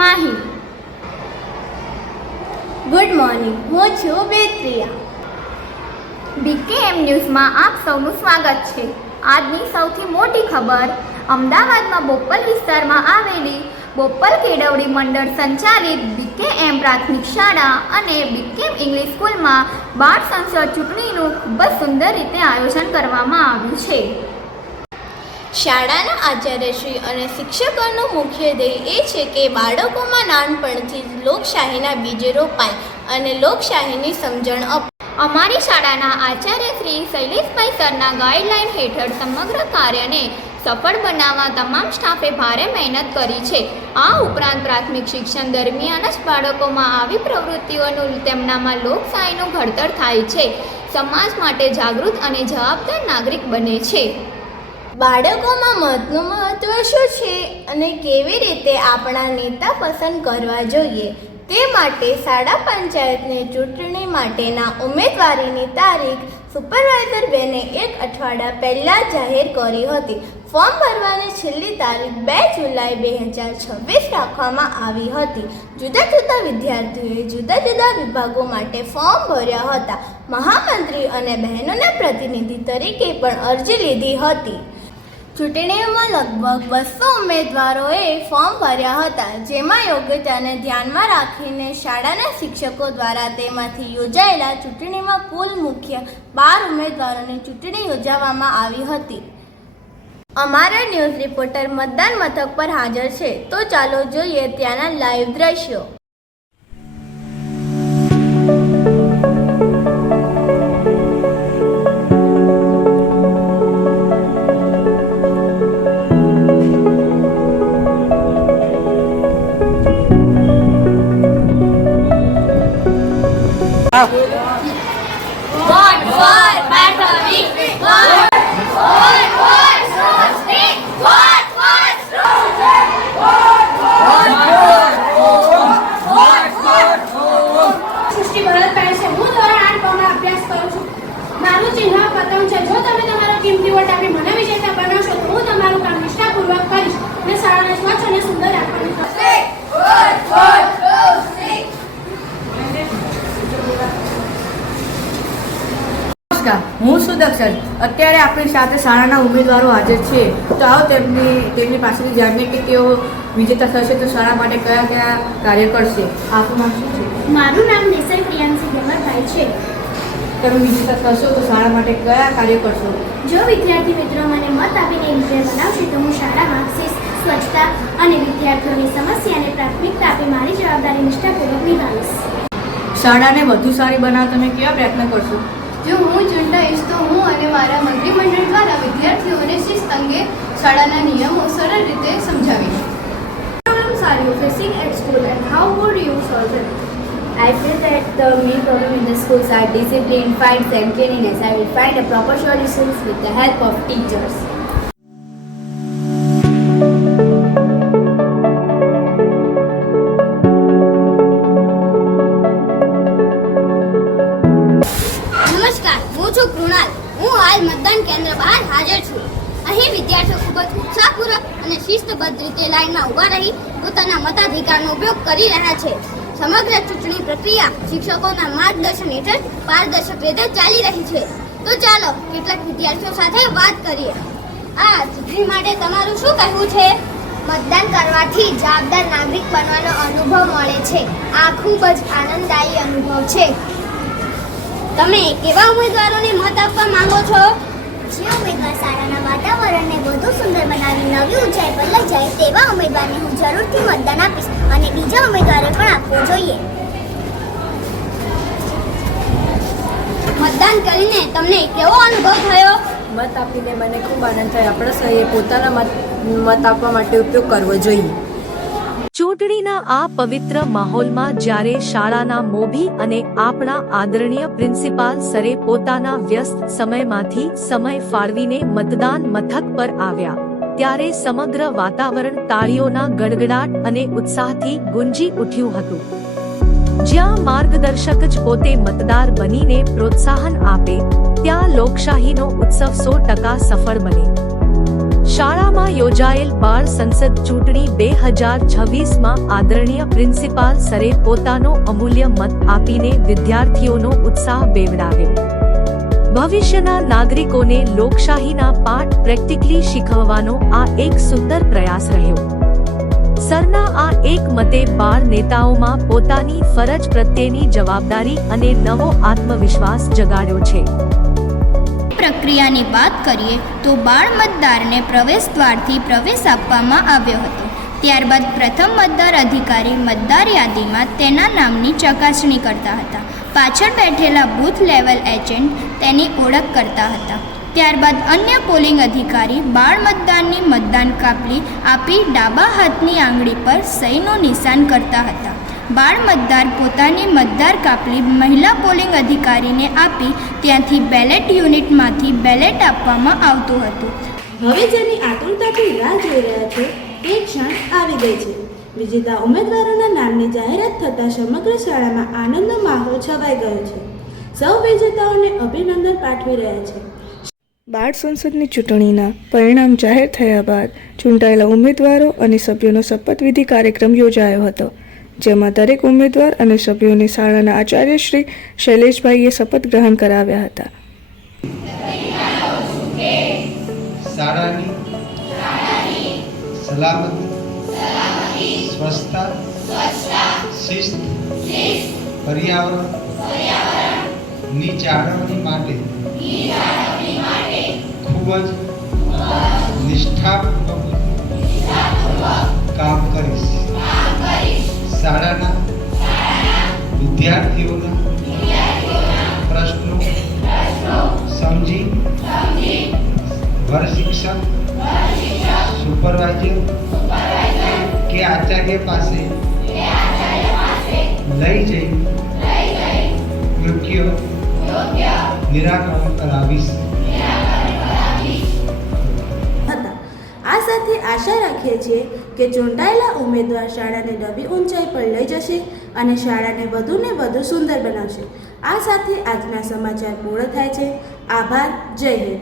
Mahi. Good morning, હું છું બેત્રિયા. બીકેએમ ન્યૂઝમાં આપ સૌનું સ્વાગત છે. આજની સૌથી મોટી ખબર, અમદાવાદમાં બોપલ વિસ્તારમાં આવેલી બોપલ કેળવણી મંડળ સંચાલિત બીકેએમ પ્રાથમિક શાળા અને બીકેએમ ઇંગ્લિશ સ્કૂલમાં બાળ સંસદ ચૂંટણીનું ખૂબ જ સુંદર રીતે આયોજન કરવામાં આવ્યું છે. શાળાના આચાર્યશ્રી અને શિક્ષકોનું મુખ્ય ધ્યેય એ છે કે બાળકોમાં નાનપણથી જ લોકશાહીના બીજ રોપાય અને લોકશાહીની સમજણ અપાય. અમારી શાળાના આચાર્ય શ્રી શૈલેષભાઈ સરના ગાઈડલાઈન હેઠળ સમગ્ર કાર્યને સફળ બનાવવા તમામ સ્ટાફે ભારે મહેનત કરી છે. આ ઉપરાંત પ્રાથમિક શિક્ષણ દરમિયાન જ બાળકોમાં આવી પ્રવૃત્તિઓનું તેમનામાં લોકશાહીનું ઘડતર થાય છે. સમાજ માટે જાગૃત અને જવાબદાર નાગરિક બને છે. બાળકોમાં મતનું મહત્વ શું છે અને કેવી રીતે આપણા નેતા પસંદ કરવા જોઈએ તે માટે શાળા પંચાયતને ચૂંટણી માટેના ઉમેદવારીની તારીખ સુપરવાઇઝર બેને 1 અઠવાડિયા પહેલાં જાહેર કરી હતી. ફોર્મ ભરવાની છેલ્લી તારીખ 2 જુલાઈ 2026 રાખવામાં આવી હતી. જુદા જુદા વિદ્યાર્થીઓએ જુદા જુદા વિભાગો માટે ફોર્મ ભર્યા હતા. મહામંત્રી અને બહેનોના પ્રતિનિધિ તરીકે પણ અરજી લીધી હતી. ચૂંટણીઓમાં લગભગ 200 ઉમેદવારોએ ફોર્મ ભર્યા હતા, જેમાં યોગ્યતાને ધ્યાનમાં રાખીને શાળાના શિક્ષકો દ્વારા તેમાંથી યોજાયેલા ચૂંટણીમાં કુલ મુખ્ય 12 ઉમેદવારોની ચૂંટણી યોજવામાં આવી હતી. અમારા ન્યૂઝ રિપોર્ટર મતદાન મથક પર હાજર છે, તો ચાલો જોઈએ ત્યાંના લાઈવ દ્રશ્યો. મારું ચિહ્ન પતંગ છે. જો તમે તમારો કિંમતી વોટ આપી મને વિજેતા બનાવશો તો હું તમારું કામ નિષ્ઠાપૂર્વક કરીશ અને શાળાને સ્વચ્છ અને સુંદર રાખવાની થશે. નમસ્કાર, હું છું દક્ષર. અત્યારે આપણી સાથે શાળાના ઉમેદવારો હાજર છે, તો આવો તેમની પાસેથી જાણીએ કે તેઓ વિજેતા થશે તો શાળા માટે કયા કયા કાર્ય કરશે. આપનું નામ શું છે? મારું નામ નિસર્ગ પ્રિયાંશી ગમરભાઈ છે. તમે વિજેતા થશો તો શાળા માટે કયા કાર્ય કરશો? જો વિદ્યાર્થી મિત્રો મને મત આપીને વિજય બનાવશે તો હું શાળામાં શિસ્ત, સ્વચ્છતા અને વિદ્યાર્થીઓની સમસ્યાને પ્રાથમિકતા આપી મારી જવાબદારી નિષ્ઠાપૂર્વક નિભાવીશ. શાળાને વધુ સારી બનાવવા તમે કેવા પ્રયત્ન કરશો? જો હું ચૂંટાઈશ તો હું અને મારા મંત્રીમંડળ દ્વારા વિદ્યાર્થીઓને શિસ્ત અંગે શાળાના નિયમો સરળ રીતે સમજાવીશ. Problems are you facing at school and how would you solve it? I feel that the main problem in the schools are discipline, fights and cleanliness. I will find a proper solutions with the help of teachers. નમસ્કાર, હું છું કૃણાલ. હું હાલ મતદાન કેન્દ્ર બહાર હાજર છું. અહીં વિદ્યાર્થીઓ ખૂબ જ ઉત્સાહપૂર્વક અને શિસ્તબદ્ધ રીતે લાઇનમાં ઊભા રહી પોતાના મતાધિકારનો ઉપયોગ કરી રહ્યા છે. સમગ્ર ચૂંટણી પ્રક્રિયા શિક્ષકોના માર્ગદર્શન હેઠળ પારદર્શક રીતે ચાલી રહી છે. તો ચાલો કેટલાક વિદ્યાર્થીઓ સાથે વાત કરીએ. આ ચૂંટણી માટે તમારું શું કહેવું છે? મતદાન કરવાથી જવાબદાર નાગરિક બનવાનો અનુભવ મળે છે. આ ખૂબ જ આનંદદાયી અનુભવ છે. તમે કેવા ઉમેદવારોને મત આપવા માંગો છો? જે ઉમેદવાર શાળાના વાતાવરણને વધુ સુંદર બનાવી નવી ઊંચાઈ પર લઈ જાય તેવા ઉમેદવારને હું જરૂરથી મતદાન આપીશ અને બીજા ઉમેદવારે પણ આપવું જોઈએ. મતદાન કરીને તમને કેવો અનુભવ થયો? મત આપીને મને ખૂબ આનંદ થયો. આપણા સૌએ પોતાના મત આપવા માટે ઉપયોગ કરવો જોઈએ. ચૂંટણીના આ પવિત્ર માહોલમાં જ્યારે શાળાના મોભી અને આપણા આદરણીય પ્રિન્સિપાલ સરે પોતાના વ્યસ્ત સમયમાંથી સમય ફાળવીને મતદાન મથક પર આવ્યા, ત્યારે સમગ્ર વાતાવરણ તાળીઓના ગડગડાટ અને ઉત્સાહથી ગુંજી ઉઠ્યું હતું. જ્યાં માર્ગદર્શક જ પોતે મતદાર બનીને પ્રોત્સાહન આપે, ત્યાં લોકશાહીનો ઉત્સવ 100% સફળ બને. શાળામાં યોજાયેલ બાળ સંસદ ચૂંટણી 2026માં આદરણીય પ્રિન્સિપાલ સરે પોતાનો અમૂલ્ય મત આપીને વિદ્યાર્થીઓનો ઉત્સાહ બેવડાવ્યો. ભવિષ્યના નાગરિકોને લોકશાહીના પાઠ પ્રેક્ટિકલી શીખવવાનો આ એક સુંદર પ્રયાસ રહ્યો. સરના આ એક મતે બાળ નેતાઓમાં પોતાની ફરજ પ્રત્યેની જવાબદારી અને નવો આત્મવિશ્વાસ જગાડ્યો છે. પ્રક્રિયાની વાત કરીએ તો બાળ મતદારને પ્રવેશ દ્વારથી પ્રવેશ આપવામાં આવ્યો હતો. ત્યારબાદ પ્રથમ મતદાર અધિકારી મતદાર યાદીમાં તેના નામની ચકાસણી કરતા હતા. પાછળ બેઠેલા બૂથ લેવલ એજન્ટ તેની ઓળખ કરતા હતા. ત્યારબાદ અન્ય પોલિંગ અધિકારી બાળ મતદારની મતદાન કાપલી આપી ડાબા હાથની આંગળી પર સહીનું નિશાન કરતા હતા. બાળ મતદાર પોતાની મતદાર કાપલી મહિલા પોલિંગ અધિકારીને આપી ત્યાંથી બેલેટ યુનિટમાંથી બેલેટ આપવામાં આવતું હતું. હવે જેની આતુરતાથી રાહ જોઈ રહ્યા છો તે ક્ષણ આવી ગઈ છે. વિજેતા ઉમેદવારોના નામની જાહેરાત થતાં સમગ્ર શાળામાં આનંદનો માહોલ છવાઈ ગયો છે. સૌ વિજેતાઓને અભિનંદન પાઠવી રહ્યા છે. બાળ સંસદની ચૂંટણીના પરિણામ જાહેર થયા બાદ ચૂંટાયેલા ઉમેદવારો અને સભ્યોનો શપથવિધિ કાર્યક્રમ યોજાયો હતો, જેમાં દરેક ઉમેદવાર અને સભ્યોને શાળાના આચાર્ય શ્રી શૈલેષભાઈએ શપથ ગ્રહણ કરાવ્યા હતા. શાળાની સલામતી, સ્વચ્છતા, શિસ્ત, પર્યાવરણની જાળવણી માટે ખૂબ જ નિષ્ઠાપૂર્વક કામ કરીશ. શાળાના વિદ્યાર્થીઓના પ્રશ્નો સમજી વર્ગ શિક્ષક, સુપરવાઇઝર કે આચાર્ય પાસે લઈ જઈ યોગ્ય નિરાકરણ કરાવીશ. આ સાથે આશા રાખીએ છીએ કે ચૂંટાયેલા ઉમેદવાર શાળાને નવી ઊંચાઈ પર લઈ જશે અને શાળાને વધુને વધુ સુંદર બનાવશે. આ સાથે આજના સમાચાર પૂર્ણ થાય છે. આભાર. જય હિન્દ.